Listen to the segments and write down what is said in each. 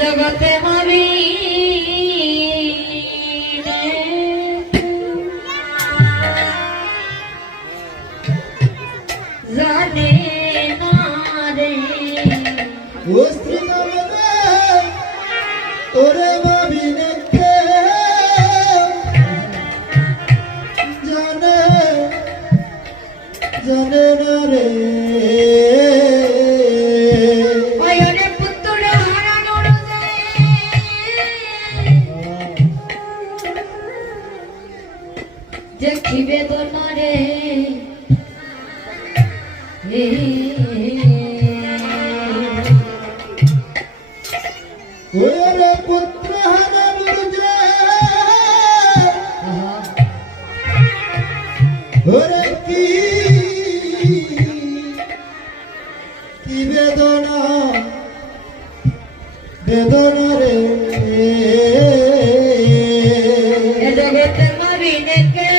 জগতে মাবি জানে না রে ও স্ত্রী ওরে ভাবিনে কে জানে জানে না রে দেখিবে দোনারে ওরে পুত্র হারানুজে ওরে কি বেদনা বেদনা রে জগতে মারিনে কে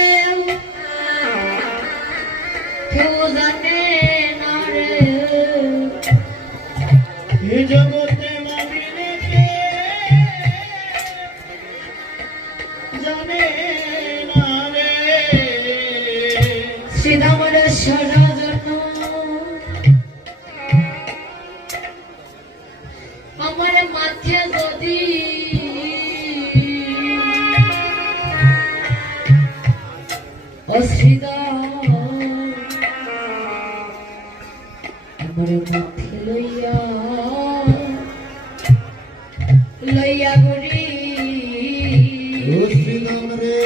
কেউ জানে না রে জগতে মারিনে কে জানে না রে শ্রীরামের সারা জন্য আমার মাঝে যদি অশ্রিদা আমার মাথে লইয়া লইয়া গুড়ি অশ্রিদাম রে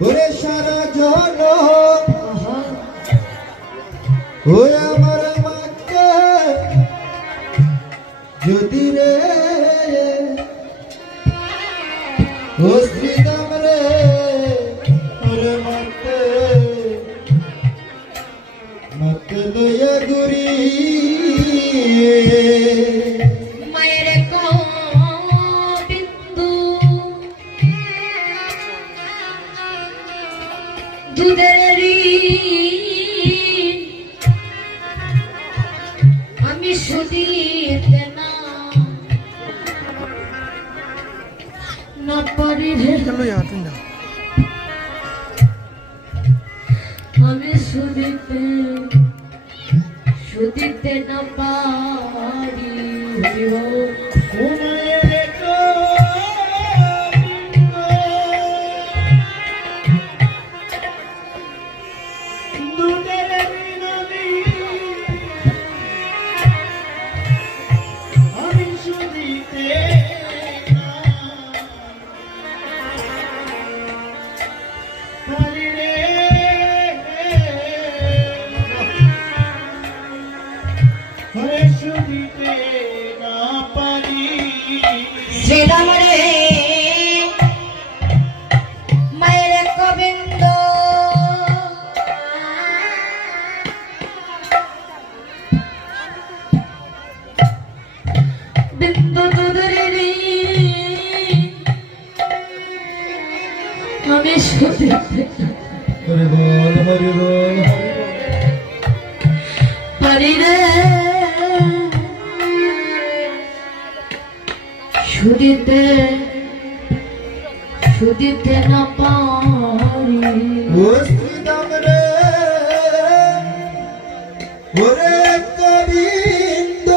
ওরে সারা জন ওই আমার মাকে যদি রে অশ্রিদাম রে মত লয়া গুরি মায়ের বিন্দু দুধের আমি শুধিতে না পারি রে আমি শুধিতে শুধিতে না পারি আমি শুধিতে শ্রীরাম রে মায়ের গোবিন্দ বিন্দু দুধের আমি শুধিতে হরি বল হরি বল হরি রে শুধিতে শুধিতে না পারি ও শ্রীরাম রে ওরে গোবিন্দ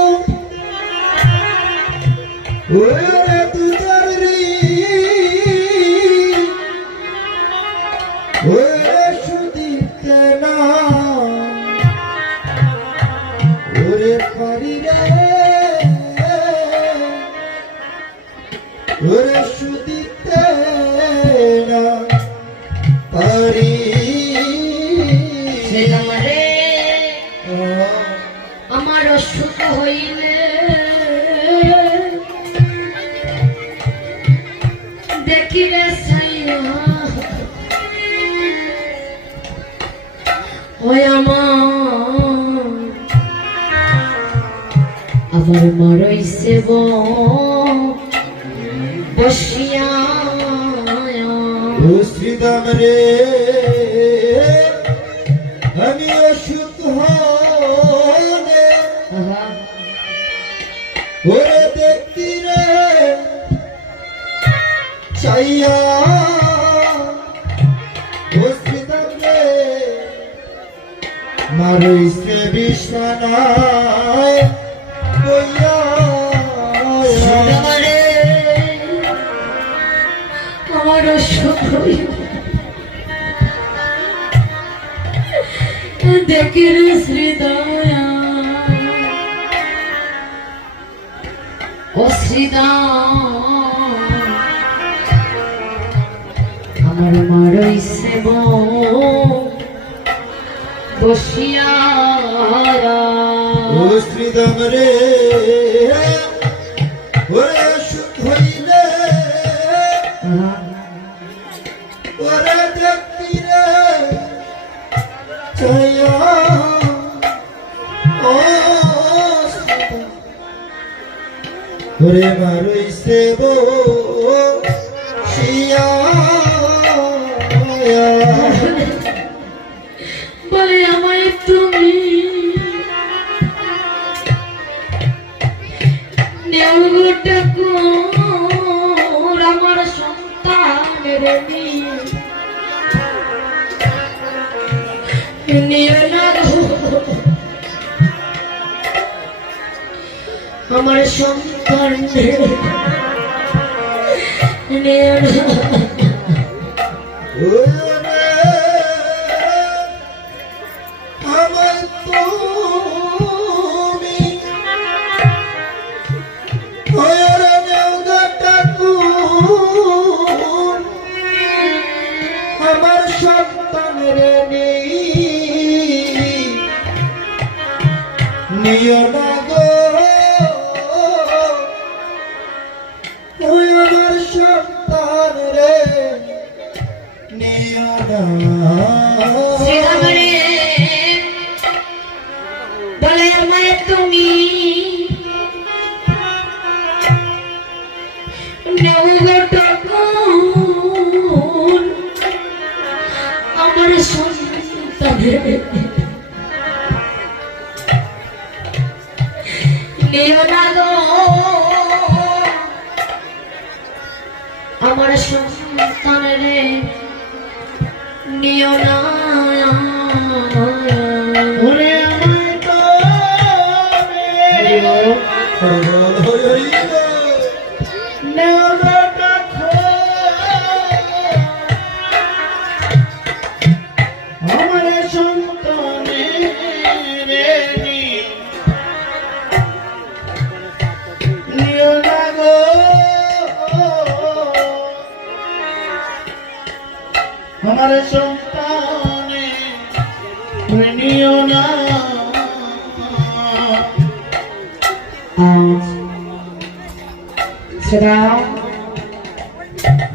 ওরে দুধের ওরে শুধিতে না ওরে পারি রে ওরে শুধিতে না পারি শ্রীরাম রে আমার অসুখ হইলে দেখিবে সাইয়া ওই আমার মারইছে বসিয়া ও শ্রীদাম রে আমি অসুখ হলে ওরে দেখতি রে চাইয়া ও শ্রীদাম রে মারইছে বিছানায় বইয়া আমার অসুখ দেখি রে শ্রীদয়া ও শ্রীদাম আমার মারইছে বসিয়া ও শ্রীদাম রে ওরে সুখ হইলে ওরে দেখতি রে চাইয়া ও শ্রীদাম ওরে মারইছে বসিয়া বলে আমায় তুমি ঠাকুর আমার সন্তানের নিয়ে না আমার সন্তান নিয়ে আমার তুমি ওরে ঠাকুর আমার সন্তানের নিয় না গো ওই আমার সন্তানরে নিয় না বলে আমায় তুমি আমার সন্তানের নিয় না গো আমার সন্তানের নিয় না ওরে আমায় তো হরি নেওয়াটা আমার সন্তানের নিয় না গো আমার সন্তানের নিয় না সেটা